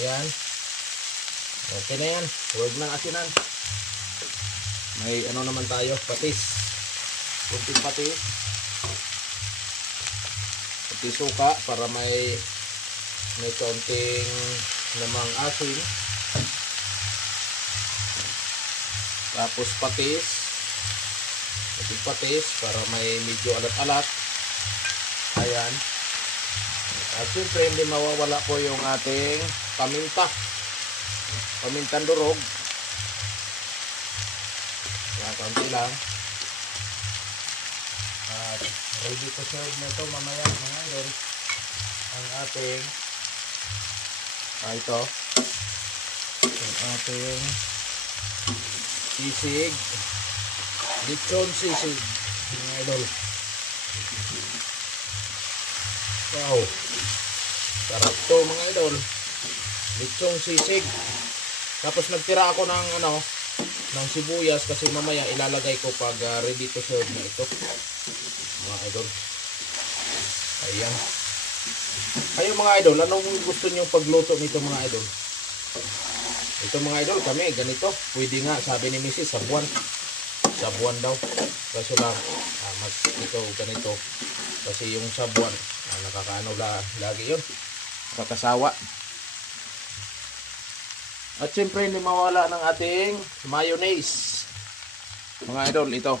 Ayan. Okay na yan. Huwag nang asinan. May ano naman tayo, patis. Kunting patis. Kunting suka para may kaunting namang asin. Tapos patis. Kunting patis para may medyo alat-alat. Ayan. At syempre hindi mawawala po yung ating paminta. Pamintang durog. Yan, kaunti lang. At ready to serve na ito mamaya mga idol. Ang ating ito. Ang ating sisig. Lechon sisig mga idol. Wow. Sarap to mga idol. Lechon sisig. Tapos nagtira ako ng ng sibuyas kasi mamaya ilalagay ko pag ready to serve na ito. Mga idol. Ayan. Kayo mga idol, anong gusto niyo pagluto nito mga idol? Ito mga idol, kami ganito. Pwede nga, sabi ni Mrs. sabuan. Sabuan daw. Kaso lang, mas ito ganito. Kasi yung sabuan, nakakaano lagi yun. Kakasawa. At syempre hindi mawala ng ating mayonnaise. Mga idol, ito.